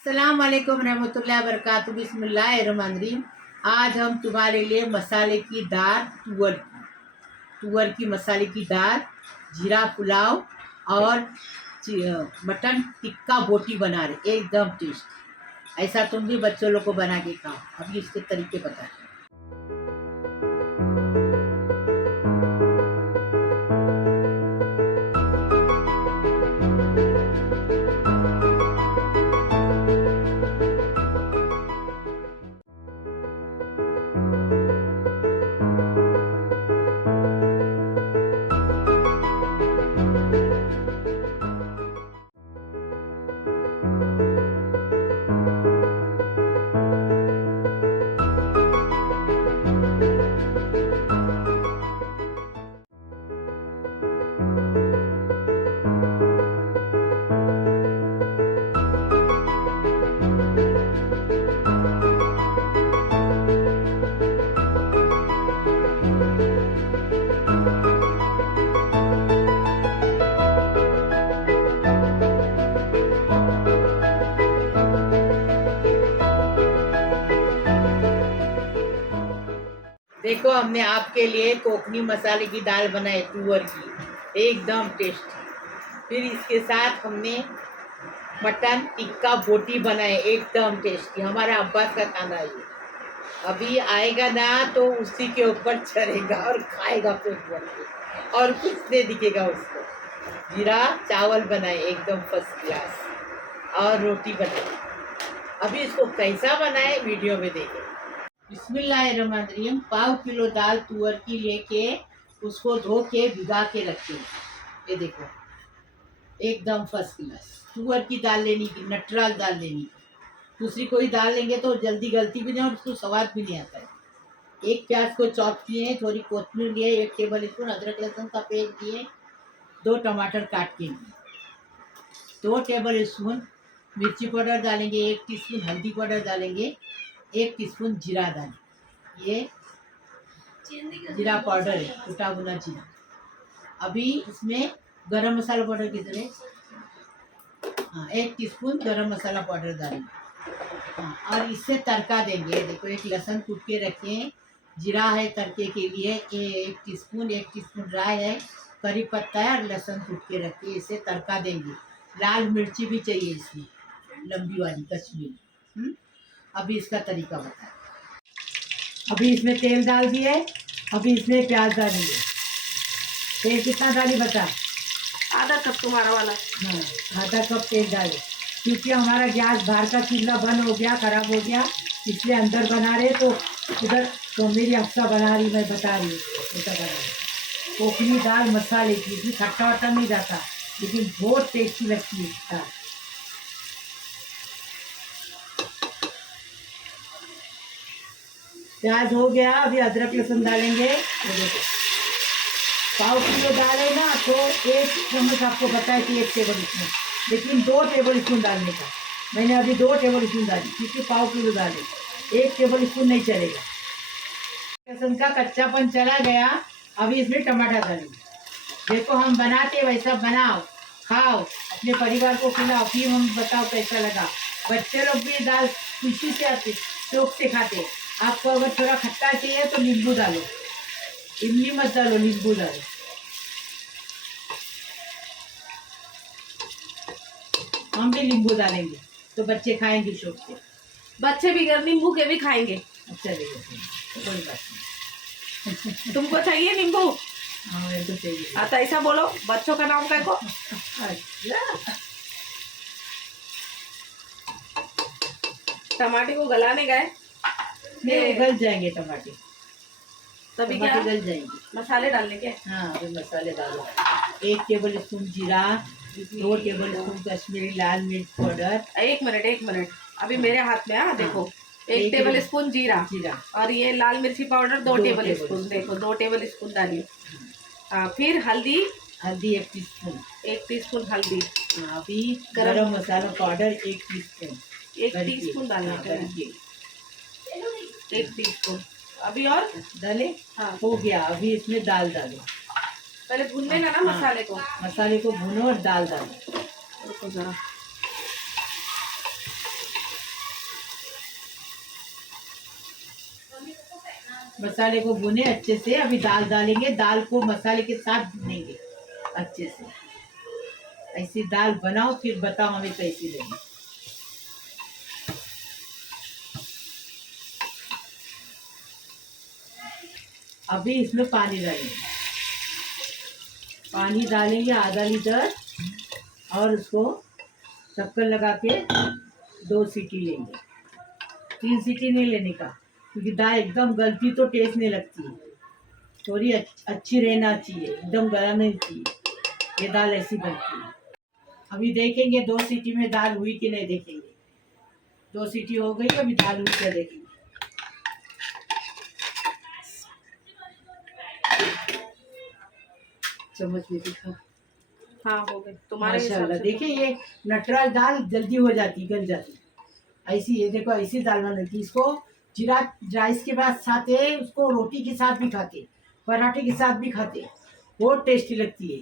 अस्सलाम वालेकुम रहमतुल्लाहि व बरकातुहू। बिस्मिल्लाहिर्रहमानिर्रहीम। आज हम तुम्हारे लिए मसाले की दाल तुअर की मसाले की दाल, जीरा पुलाव और मटन टिक्का बोटी बना रहे, एकदम टेस्ट। ऐसा तुम भी बच्चों लोग को बना के खाओ। अभी इसके तरीके बता रहे। देखो, हमने आपके लिए कोकनी मसाले की दाल बनाई तुअर की, एकदम टेस्टी। फिर इसके साथ हमने मटन टिक्का बोटी बनाए, एकदम टेस्टी। हमारा अब्बास का खाना है ये। अभी आएगा ना तो उसी के ऊपर चढ़ेगा और खाएगा पेट भर के, और कुछ नहीं दिखेगा उसको। जीरा चावल बनाए एकदम फर्स्ट क्लास, और रोटी बनाई। अभी इसको कैसा बनाए वीडियो में देखें। बिस्मिल्लाहिर्रहमानिर्रहीम। 1/2 किलो दाल तुअर की लेके उसको धो के भिगा के रखे। ये देखो, एकदम फर्स्ट क्लास तुअर की दाल लेनी की, नटराज दाल लेनी की। दूसरी कोई दाल लेंगे तो जल्दी गलती भी नहीं और उसको स्वाद भी नहीं आता है। एक प्याज को चॉप किए, थोड़ी कोथिंबीर लिए, 1 टेबल स्पून अदरक लहसुन का पेस्ट दिए, 2 टमाटर काट के दिए, 2 टेबल स्पून मिर्ची पाउडर डालेंगे, 1 टीस्पून हल्दी पाउडर डालेंगे, 1 टीस्पून जीरा डालें। ये जीरा पाउडर है, कुटा भुना जीरा। अभी इसमें गरम मसाला पाउडर की तरह 1 टीस्पून गरम मसाला पाउडर डालेंगे। और इससे तड़का देंगे। देखो, एक लहसुन कूट के रखें, जीरा है तड़के के लिए, 1 टीस्पून राई है, करी पत्ता है और लहसुन कूट के रखिए। इसे तड़का देंगे। लाल मिर्ची भी चाहिए इसमें, लंबी वाली कश्मीरी। अभी इसका तरीका बताएं। अभी इसमें तेल डाल दिए, अभी इसमें प्याज डालेंगे। तेल कितना डाली बता? आधा कप तुम्हारा वाला। हाँ, आधा कप तेल डाले, क्योंकि हमारा गैस बाहर का चूल्हा बंद हो गया, ख़राब हो गया, इसलिए अंदर बना रहे। तो उधर तो मेरी अक्सा बना रही, मैं बता रही हूँ ऐसा बना रही। कोकनी दाल मसाले की, इसमें खट्टा वट्टा नहीं जाता, लेकिन बहुत टेस्टी लगती है दाल। प्याज हो गया, अभी अदरक लहसुन डालेंगे। 1/2 किलो दाल है ना, तो 1 चम्मच आपको बताया कि 1 टेबल स्पून, लेकिन 2 टेबल स्पून डालने का। मैंने अभी 2 टेबल स्पून डाली, क्योंकि 1/2 किलो दाल है, 1 टेबल स्पून नहीं चलेगा। लहसुन का कच्चापन चला गया, अभी इसमें टमाटर डालेंगे। देखो, हम बनाते वैसा बनाओ, खाओ, अपने परिवार को खिलाओ, फिर हम बताओ कैसा लगा। बच्चे लोग भी दाल खुशी से आते, शौक से खाते। आपको अगर थोड़ा खट्टा चाहिए तो नींबू डालो, इमली मत डालो, नींबू डालो। हम भी नींबू डालेंगे तो बच्चे खाएंगे शौक से। बच्चे भी नींबू के भी खाएंगे। अच्छा देखो, कोई बात नहीं। तुमको चाहिए नींबू? हाँ, मेरे को चाहिए। तो ऐसा बोलो, बच्चों का नाम क्या को? टमाटर को गलाने गए, नहीं गल जाएंगे टमाटर, तभी क्या गल जाएंगे। मसाले डालने के? हाँ, अभी मसाले डालो। 1 टेबल स्पून जीरा, 2 टेबल स्पून कश्मीरी लाल मिर्च पाउडर। 1 मिनट, अभी मेरे हाथ में। देखो, 1 टेबल स्पून जीरा, और ये लाल मिर्ची पाउडर 2 टेबल स्पून। देखो, 2 टेबल स्पून डालिए। फिर हल्दी 1 टीस्पून, 1 टीस्पून हल्दी। अभी गरम मसाला पाउडर 1 टीस्पून, 1 टीस्पून डालना है, 1 टीस्पून। अभी और डाले। हाँ, हो गया। अभी इसमें दाल डालो, पहले भून लेना ना मसाले को। मसाले को भूनो और दाल डालो। रुको जरा, मसाले को भुने अच्छे से। अभी दाल डालेंगे, दाल को मसाले के साथ भुनेंगे अच्छे से। ऐसी दाल बनाओ, फिर बताओ हमें कैसी लगी। अभी इसमें पानी डालेंगे, पानी डालेंगे आधा लीटर, और उसको ढक्कन लगा के 2 सीटी लेंगे। 3 सीटी नहीं लेने का, क्योंकि दाल एकदम गलती तो टेस्ट नहीं लगती है। थोड़ी अच्छी रहना चाहिए, एकदम गला नहीं चाहिए। ये दाल ऐसी बनती है। अभी देखेंगे 2 सीटी में दाल हुई कि नहीं, देखेंगे। 2 सीटी हो गई, अभी दाल हुई क्या देखेंगे। चम्मच में दिखा। हाँ हो गए तुम्हारे हिसाब माशाल्लाह। से। देखिए ये नटराज दाल जल्दी हो जाती, गल जाती। ऐसी ये देखो, ऐसी दाल बनाती। इसको जीरा राइस के बाद खाते, उसको रोटी के साथ भी खाते, पराठे के साथ भी खाते, बहुत टेस्टी लगती है।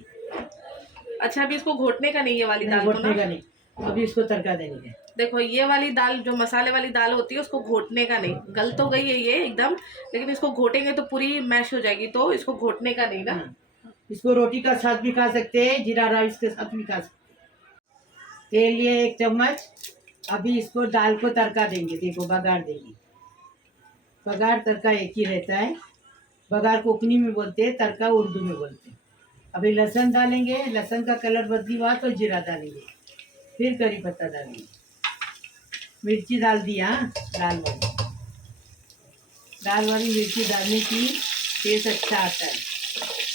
अच्छा अभी इसको घोटने का नहीं, ये वाली दाल को घोटने ना। का नहीं, अभी इसको तड़का देने का। देखो ये वाली दाल जो मसाले वाली दाल होती है उसको घोटने का नहीं, गल तो गई है ये एकदम, लेकिन इसको घोटेंगे तो पूरी मैश हो जाएगी, तो इसको घोटने का नहीं ना। इसको रोटी का साथ भी खा सकते हैं, जीरा राइस के साथ भी खा सकते हैं। तेल लिए 1 चम्मच। अभी इसको दाल को तड़का देंगे। देखो बघार देंगे। बघार तड़का एक ही रहता है। बघार कोकनी में बोलते हैं, तड़का उर्दू में बोलते हैं। अभी लहसुन डालेंगे, लहसुन का कलर बदली हुआ तो जीरा डालेंगे, फिर करी पत्ता डालेंगे, मिर्ची डाल दिया। दाल वाली मिर्ची डालने की टेस्ट अच्छा आता है,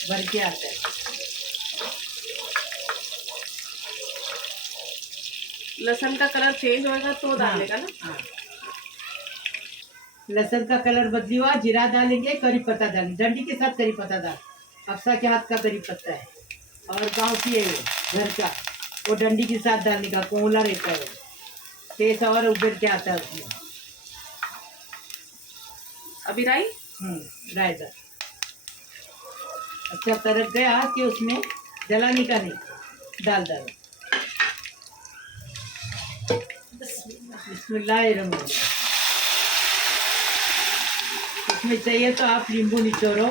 भर के आता है। लहसुन का कलर चेंज होएगा तो डालेगा ना। हाँ। लहसुन का कलर बदली हुआ, जीरा डालेंगे, करी पत्ता डालेंगे, डंडी के साथ करी पत्ता डाल। अक्सा के हाथ का करी पत्ता है, और गांव की है घर का, वो डंडी के साथ डालने का, कोला रहता है, टेस्ट और उभर के आता है उसमें। अभी राई राय डाल। अच्छा तरक गया कि उसमें जलाने का नहीं, दाल डालो। बिस्मिल्लाहिर्रहमानिर्रहीम। इसमें चाहिए तो आप नींबू निचोड़ो,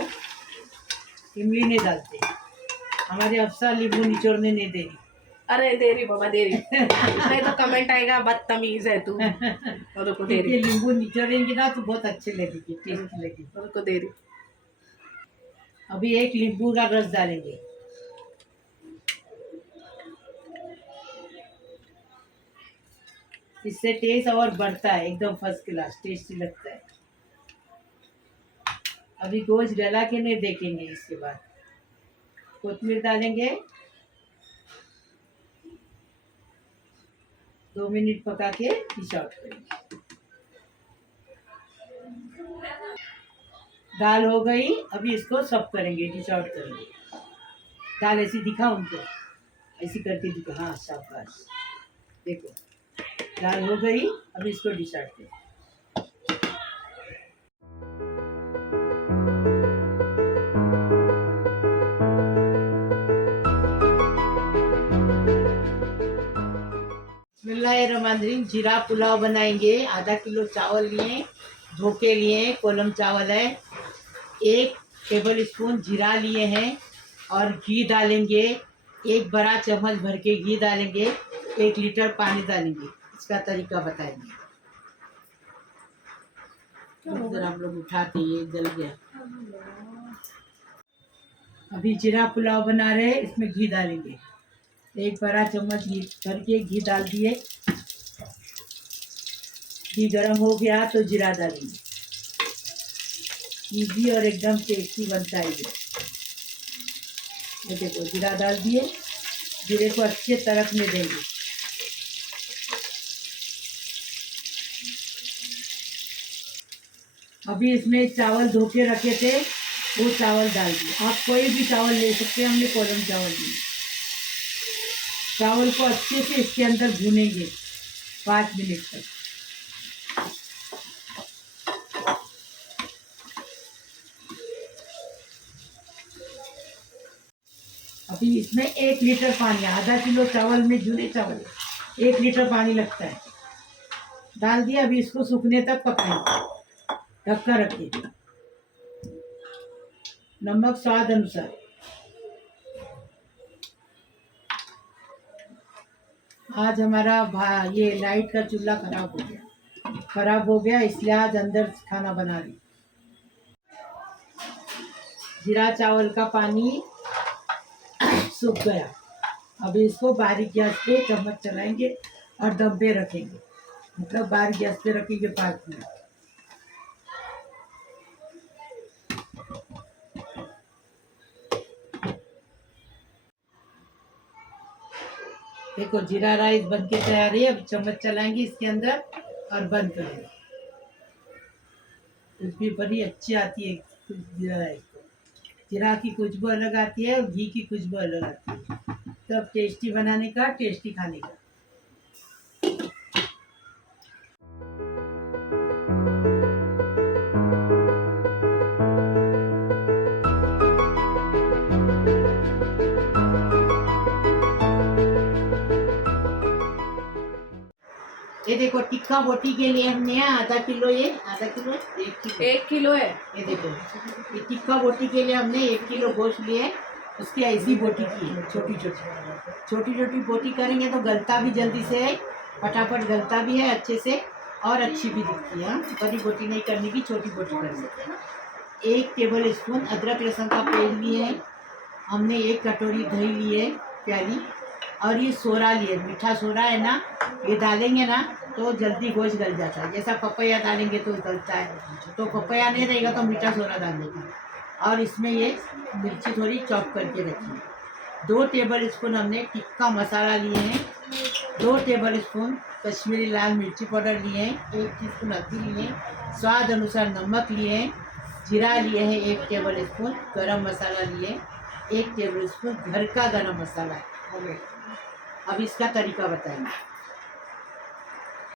इमली नहीं डालते, हमारे अफसर नींबू निचोड़ने नहीं दे रही। अरे दे रही बाबा दे रही, नहीं तो कमेंट आएगा बदतमीज है तू। और को दे रही, नींबू निचोड़ेंगे ना तो बहुत अच्छे लगेगी, टेस्टी लगेगी। और को दे रही। अभी 1 नींबू का रस डालेंगे। इससे टेस्ट और बढ़ता है, एकदम फर्स्ट क्लास टेस्टी लगता है। अभी गोश्त गला के नहीं देखेंगे। इसके बाद कोथिमीर डालेंगे, 2 मिनट पका के डिश आउट करेंगे। दाल हो गई, अभी इसको सर्व करेंगे, डिश आउट करेंगे। दाल ऐसी दिखा उनको, ऐसी करके दिखा। हाँ शाबाश, देखो दाल हो गई, अभी इसको डिश आउट करें। बिस्मिल्लाहिर्रहमानिर्रहीम। जीरा पुलाव बनाएंगे। आधा किलो चावल लिए, धो के लिए, कोलम चावल है। 1 टेबल स्पून जीरा लिए हैं, और घी डालेंगे। 1 बड़ा चम्मच भर के घी डालेंगे। 1 लीटर पानी डालेंगे। इसका तरीका बताएंगे। जरा हम लोग उठाते, ये जल गया। अभी जीरा पुलाव बना रहे हैं, इसमें घी डालेंगे। 1 बड़ा चम्मच घी भर के घी डाल दिए। घी गर्म हो गया तो जीरा डालेंगे। इजी और एकदम टेस्टी बनता है ये। देखो जीरा डाल दिए, जीरे को अच्छे तड़कने देंगे। अभी इसमें चावल धो के रखे थे, वो चावल डाल दिए। आप कोई भी चावल ले सकते हैं, हमने कोलम चावल लिए। चावल को अच्छे से इसके अंदर भूनेंगे 5 मिनट तक। अभी इसमें 1 लीटर पानी, आधा किलो चावल में जुने चावल 1 लीटर पानी लगता है, डाल दिया। अभी इसको सूखने तक पकाएंगे, ढककर रखिए। नमक स्वाद अनुसार। आज हमारा ये लाइट का चूल्हा खराब हो गया इसलिए आज अंदर खाना बना रही। जीरा चावल का पानी सूख गया। अभी इसको बारीक गैस पे चम्मच चलाएंगे और दम पे रखेंगे, मतलब बारीक गैस पे रखेंगे 5 मिनट। देखो जीरा राइस बन के तैयार है। अब चम्मच चलाएंगे इसके अंदर और बंद करेंगे। खुशबू बड़ी अच्छी आती है जीरा राइस को। जीरा की खुशबू अलग आती है और घी की खुशबू अलग आती है। सब टेस्टी बनाने का, टेस्टी खाने का। ये देखो टिक्का बोटी के लिए हमने आधा किलो 1 किलो है। ये देखो ये टिक्का बोटी के लिए हमने 1 किलो गोश्त लिए। उसकी ऐसी बोटी की है, छोटी छोटी बोटी करेंगे तो गलता भी जल्दी से है, फटाफट गलता भी है अच्छे से और अच्छी भी दिखती है। बड़ी बोटी नहीं करने की, छोटी बोटी करनी है। 1 टेबल स्पून अदरक लहसुन का पेस्ट लिए है हमने। 1 कटोरी दही लिए प्याली। और ये सोरा लिए, मीठा सोरा है ना, ये डालेंगे ना तो जल्दी गोश्त गल जाता है। जैसा पपैया डालेंगे तो गलता है, तो पपैया नहीं रहेगा तो मीठा सोरा डालने का। और इसमें ये मिर्ची थोड़ी चॉप करके रखी है। 2 टेबल स्पून हमने टिक्का मसाला लिए हैं। 2 टेबल स्पून कश्मीरी लाल मिर्ची पाउडर लिए हैं। 1 टीस्पून हल्दी लिए हैं। स्वाद अनुसार नमक लिए हैं। जीरा लिए हैं 1 टेबल स्पून। गरम मसाला लिए 1 टेबल स्पून। घर का गरम मसाला है। अब इसका तरीका बताएंगे।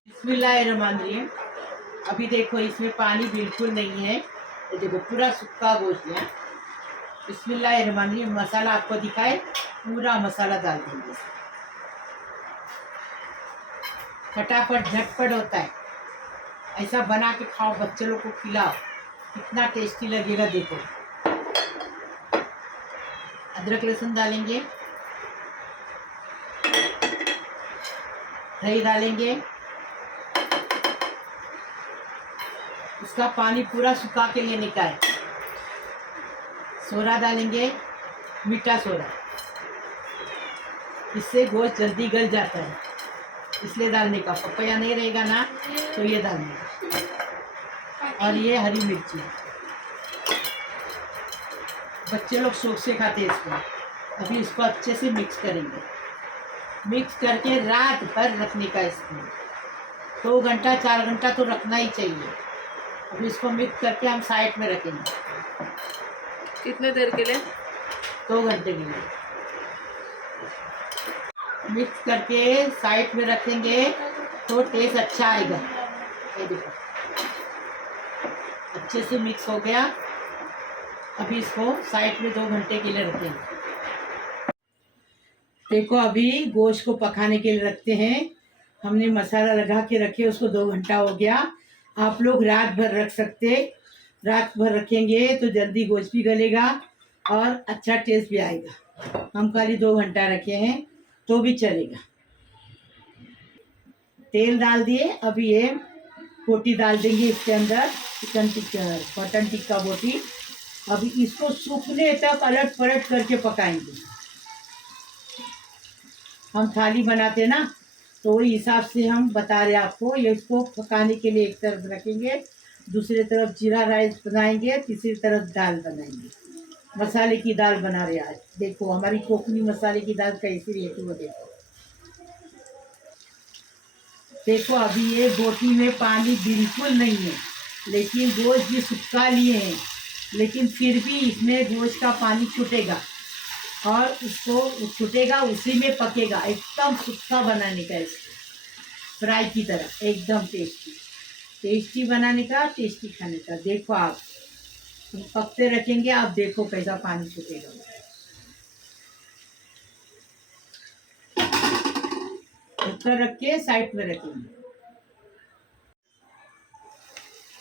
बिस्मिल्लाहिर्रहमानिर्रहीम। अभी देखो इसमें पानी बिल्कुल नहीं है, ये देखो पूरा सूखा गोश्त है। बिस्मिल्लाहिर्रहमानिर्रहीम। मसाला आपको दिखाए, पूरा मसाला डाल देंगे। फटाफट झटपट होता है। ऐसा बना के खाओ, बच्चे लोग को खिलाओ, कितना टेस्टी लगेगा। देखो अदरक लहसुन डालेंगे, दही डालेंगे, उसका पानी पूरा सुखा के लेने का है। सोरा डालेंगे, मीठा सोरा, इससे गोश्त जल्दी गल जाता है, इसलिए डालने का। पपैया नहीं रहेगा ना तो ये डालने का। और ये हरी मिर्ची, बच्चे लोग शौक से खाते हैं इसको। अभी इसको अच्छे से मिक्स करेंगे। मिक्स करके रात भर रखने का इसको। 2 घंटा 4 घंटा तो रखना ही चाहिए। अभी इसको मिक्स करके हम साइड में रखेंगे। कितने देर के लिए? 2 घंटे के लिए मिक्स करके साइड में रखेंगे तो टेस्ट अच्छा आएगा। ये देखो अच्छे से मिक्स हो गया। अभी इसको साइड में 2 घंटे के लिए रखेंगे। देखो अभी गोश्त को पकाने के लिए रखते हैं। हमने मसाला लगा के रखे, उसको 2 घंटा हो गया। आप लोग रात भर रख सकते, रात भर रखेंगे तो जल्दी गोश्त भी गलेगा और अच्छा टेस्ट भी आएगा। हम खाली 2 घंटा रखे हैं तो भी चलेगा। तेल डाल दिए। अभी ये बोटी डाल देंगे इसके अंदर, मटन टिक्का बोटी। अभी इसको सूखने तक अलट पलट करके पकाएंगे। हम थाली बनाते ना तो वही हिसाब से हम बता रहे आपको। ये इसको पकाने के लिए एक तरफ रखेंगे, दूसरी तरफ जीरा राइस बनाएंगे, तीसरी तरफ दाल बनाएंगे। मसाले की दाल बना रहे आज। देखो हमारी कोकनी मसाले की दाल कैसी रहती है वो देखो। देखो अभी ये बोटी में पानी बिल्कुल नहीं है, लेकिन गोश्त भी सूखा लिए हैं, लेकिन फिर भी इसमें गोश्त का पानी छूटेगा और उसको छूटेगा, उसी में पकेगा। एकदम सूखा बनाने का इसको, फ्राई की तरह एकदम टेस्टी बनाने का, टेस्टी खाने का। देखो आप पकते रखेंगे, आप देखो कैसा पानी छूटेगा। ऊपर रख के साइड में रखेंगे।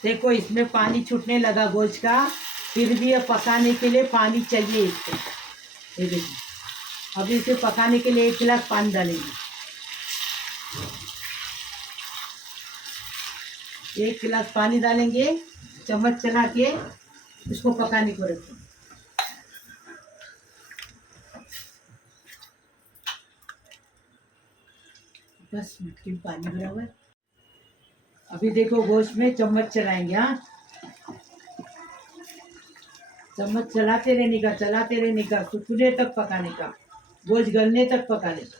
देखो इसमें पानी छूटने लगा गोश्त का, फिर भी ये पकाने के लिए पानी चाहिए इसको। ये देखिए, अभी इसे पकाने के लिए 1 गिलास पानी डालेंगे। 1 गिलास पानी डालेंगे, चम्मच चला के इसको पकाने को रखें। बस मटके में पानी भरा हुआ है। अभी देखो गोश्त में चम्मच चलाएंगे। हाँ, चम्मच चलाते रहने का, सूखने तक पकाने का, गोश्त गलने तक पकाने का।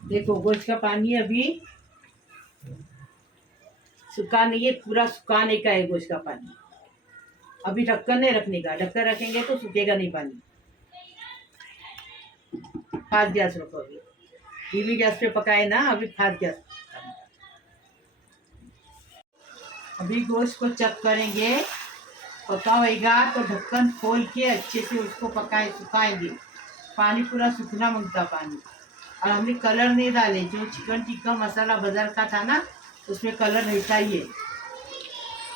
देखो गोश्त का पानी अभी सूखा नहीं है, पूरा सुखाने का है गोश्त का पानी। अभी ढक्कन नहीं रखने का, ढक्कन रखेंगे तो सूखेगा नहीं पानी। फास्ट गैस रखो, अभी धीमी गैस पे पकाए ना, अभी फास्ट गैस। अभी गोश्त को चेक करेंगे, पका होगा तो ढक्कन खोल के अच्छे से उसको पकाए, सुखाएंगे। पानी पूरा सूखना मांगता पानी। और हमने कलर नहीं डाले, जो चिकन टिक्का मसाला बाजार का था ना, उसमें कलर रहता ही है,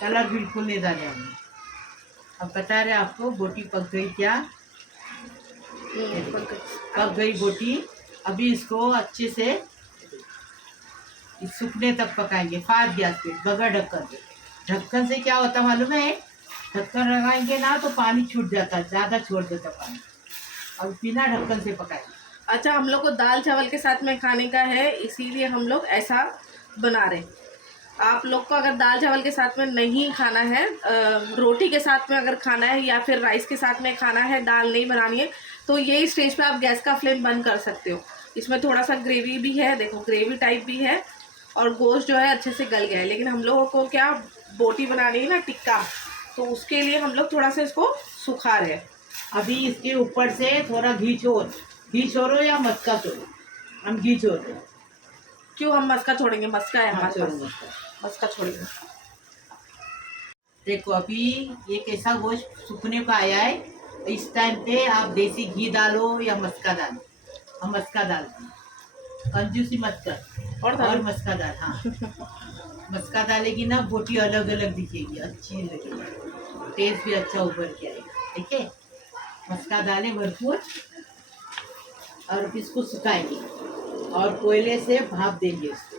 कलर बिल्कुल नहीं डाले हमने। अब बता रहे आपको बोटी पक गई क्या? पक गई बोटी। अभी इसको अच्छे से सूखने तक पकाएंगे फास्ट गैस पे, बगैर ढक्कन से। ढक्कन से क्या होता मालूम है? ढक्कन लगाएंगे ना तो पानी छूट जाता है, ज़्यादा छोड़ देता पानी। अब बिना ढक्कन से पकाएंगे। अच्छा, हम लोग को दाल चावल के साथ में खाने का है, इसीलिए हम लोग ऐसा बना रहे। आप लोग को अगर दाल चावल के साथ में नहीं खाना है, रोटी के साथ में अगर खाना है या फिर राइस के साथ में खाना है, दाल नहीं बनानी है, तो यही स्टेज पे आप गैस का फ्लेम बंद कर सकते हो। इसमें थोड़ा सा ग्रेवी भी है, देखो ग्रेवी टाइप भी है, और गोश्त जो है अच्छे से गल गया है। लेकिन हम लोगों को क्या बोटी बनानी है ना, टिक्का, तो उसके लिए हम लोग थोड़ा सा इसको सुखा रहे हैं। अभी इसके ऊपर से थोड़ा घी छोड़ो या मस्का छोड़ो। हम घी छोड़ रहे हैं। क्यों हम मस्का छोड़ेंगे? मस्का है हमारे छोड़ो पास, मस्का छोड़ेंगे। देखो अभी ये कैसा गोश्त सूखने को आया है। इस टाइम पे आप देसी घी डालो या मस्का डालो। हम मस्का डालते हैं, कंजूसी मत कर। और मस्का डाल। हाँ मस्का डालेगी ना, बोटी अलग अलग दिखेगी, अच्छी लगेगी, टेस्ट भी अच्छा उभर के आएगा। ठीक है, मस्का डालें भरपूर और इसको सुखाएंगे और कोयले से भाप देंगे इसको।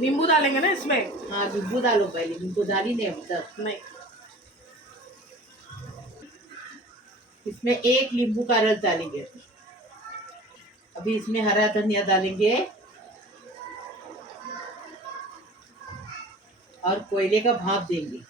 नींबू डालेंगे ना इसमें? हाँ नींबू डालो, पहले नींबू डाली नहीं अभी तक। नहीं, इसमें 1 नींबू का रस डालेंगे। अभी इसमें हरा धनिया डालेंगे और कोयले का भाप देंगे।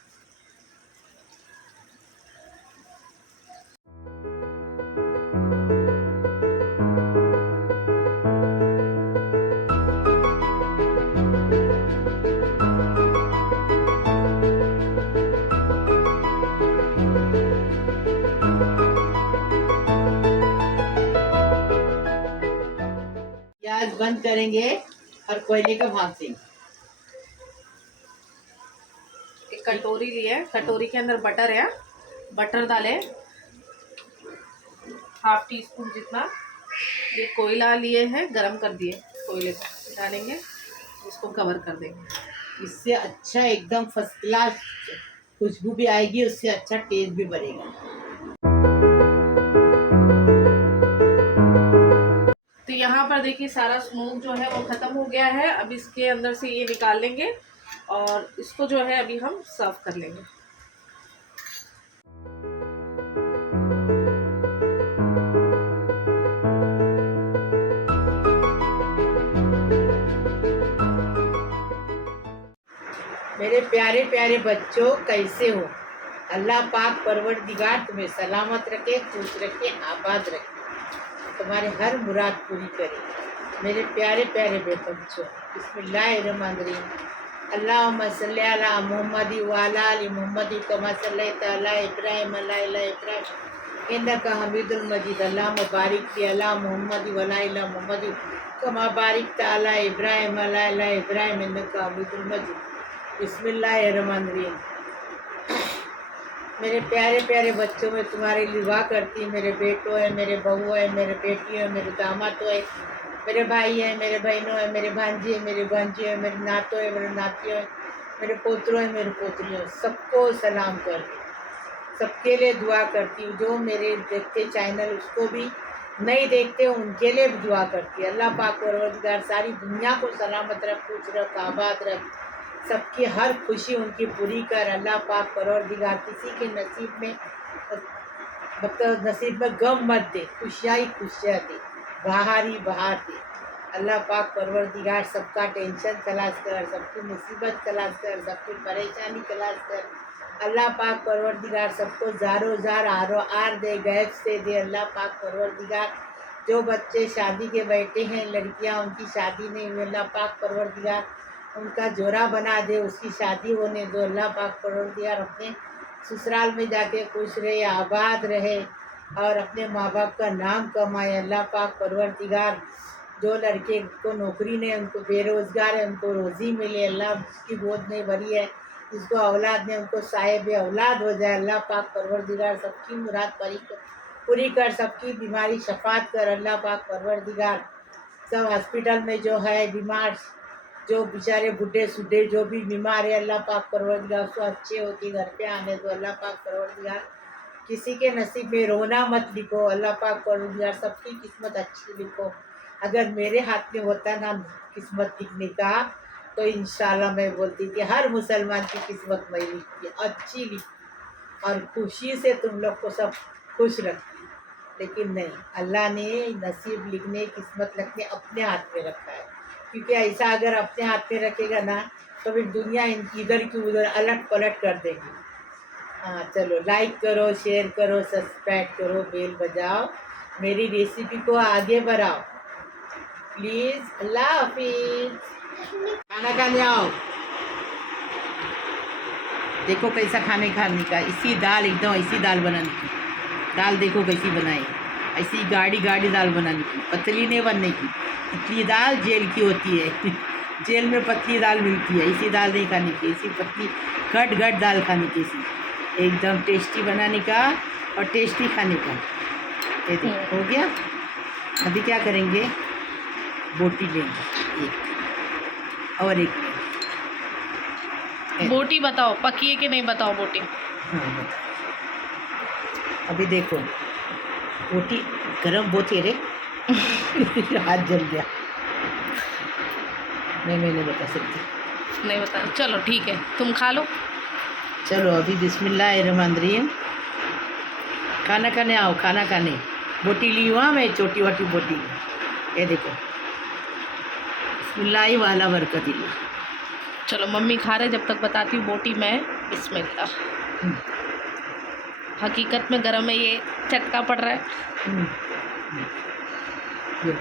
गैस बंद करेंगे और कोयले का भाप देंगे। एक कटोरी ली है, कटोरी के अंदर बटर है, बटर डाले 1/2 टीस्पून जितना। ये कोयला लिए हैं, गरम कर दिए, कोयले को डालेंगे, इसको कवर कर देंगे। इससे अच्छा एकदम फर्स्ट क्लास खुशबू भी आएगी, उससे अच्छा टेस्ट भी बढ़ेगा। तो यहाँ पर देखिए सारा स्मोक जो है वो ख़त्म हो गया है। अब इसके अंदर से ये निकाल लेंगे और इसको जो है अभी हम सर्व कर लेंगे। मेरे प्यारे प्यारे बच्चों, कैसे हो? अल्लाह पाक परवरदिगार तुम्हें सलामत रखे, खुश रखे, आबाद रखे, तुम्हारे हर मुराद पूरी करे। मेरे प्यारे प्यारे बच्चों, बिस्मिल्लाहिर्रहमानिर्रहीम। अल्लाहुम्मा सल्ली अला मुहम्मद व अला आलि मुहम्मद कमा सल्लैता अला इब्राहीम व अला इब्राहीम इन्नका हमीदुल मजीद। अल्लाहुम्मा बारिक अला मुहम्मद व अला मुहम्मद कमा बारिकता अला इब्राहीम व अला इब्राहीम इन्नका हमीदुल मजीद। बिस्मिल्लाहिर्रहमानिर्रहीम। मेरे प्यारे प्यारे बच्चों में तुम्हारे लिए दुआ करती, मेरे बेटो है, मेरे बहू है, मेरे बेटी है, मेरे दामाद है, मेरे भाई है, मेरे बहनों है, मेरे भांजी है, मेरे भांजी है, मेरे नातो है, मेरे नातियों है, मेरे पोतरों है, मेरे पोतरियों है, सबको सलाम कर, सबके लिए दुआ करती हूँ। जो मेरे देखते चैनल उसको भी नहीं देखते उनके लिए भी दुआ करती है। अल्लाह पाक परवरदिगार सारी दुनिया को सलामत रख, खुश रख, आबाद रख, सबकी हर खुशी उनकी पूरी कर। अल्लाह पाक परवरदिगार किसी के नसीब में मतलब नसीब में गम मत दे, खुशियाँ ही खुशियाँ दे, बाहर ही बाहर दे। अल्लाह पाक परवरदिगार सबका टेंशन खलास कर, सबकी मुसीबत खलास कर, सबकी परेशानी खलास कर। अल्लाह पाक परवरदिगार सबको ज़ारो ज़ार आरो आर दे, गैब से दे। अल्लाह पाक परवरदिगार जो बच्चे शादी के बैठे हैं, लड़कियां उनकी शादी नहीं हुई, अल्लाह पाक परवरदिगार उनका जोड़ा बना दे, उसकी शादी होने दो। अल्लाह पाक परवरदिगार अपने ससुराल में जाके खुश रहे, आबाद रहे और अपने माँ बाप का नाम कमाए। अल्लाह पाक परवरदिगार जो लड़के को नौकरी नहीं, उनको बेरोज़गार है, उनको रोज़ी मिले। अल्लाह जिसकी गोद नहीं भरी है, जिसको औलाद नहीं, उनको साहिब औलाद हो जाए। अल्लाह पाक परवरदिगार सबकी मुराद पूरी कर, सबकी बीमारी शफात कर। अल्लाह पाक परवरदिगार सब हॉस्पिटल में जो है बीमार, जो बेचारे बुढ़े सुढ़े जो भी बीमार है, अल्लाह पाक परवरदिगार उसको अच्छे होके घर पे आने दो। अल्लाह पाक परवरदिगार किसी के नसीब में रोना मत लिखो। अल्लाह पाक परवरदिगार सबकी किस्मत अच्छी लिखो। अगर मेरे हाथ में होता ना किस्मत लिखने का तो इंशाल्लाह मैं बोलती थी हर मुसलमान की किस्मत मैं लिखती, अच्छी लिखती और खुशी से तुम लोग को सब खुश रखती। लेकिन नहीं, अल्लाह ने नसीब लिखने, किस्मत लिखने अपने हाथ में रखा है। क्योंकि ऐसा अगर अपने हाथ में रखेगा ना तो फिर दुनिया इधर की उधर अलट पलट कर देगी। हाँ चलो, लाइक करो, शेयर करो, सब्सक्राइब करो, बेल बजाओ, मेरी रेसिपी को आगे बढ़ाओ प्लीज़। अल्लाह हाफिज़। खाना खाने आओ। देखो कैसा खाने का, इसी दाल एकदम ऐसी दाल बनाने की। दाल देखो कैसी बनाई, ऐसी गाढ़ी दाल बनाने की, पतली नहीं बनने की। पतली दाल जेल की होती है जेल में पतली दाल मिलती है, इसी दाल नहीं खाने की, इसी पतली घट दाल खाने की, इसी एकदम टेस्टी बनाने का और टेस्टी खाने का। ये देखो हो गया। अभी क्या करेंगे, बोटी लेंगे एक और एक लेंगे। बोटी बताओ पकी है कि नहीं, बताओ बोटी। हाँ बताओ। अभी देखो बोटी गरम बहुत है रे हाथ जल गया। मैं नहीं बता सकती, नहीं बता, चलो ठीक है, तुम खा लो। चलो अभी बिस्मिल्लाहिर्रहमानिर्रहीम। खाना खाने आओ, खाना खाने। बोटी ली हुआ मैं, छोटी वाटी बोटी, ये देखो बिस्मिल्लाह वाला बरकतिल्लाह। चलो मम्मी खा रहे, जब तक बताती हूँ बोटी मैं। बिस्मिल्लाह। हकीकत में गरम है, ये चटका पड़ रहा है। ये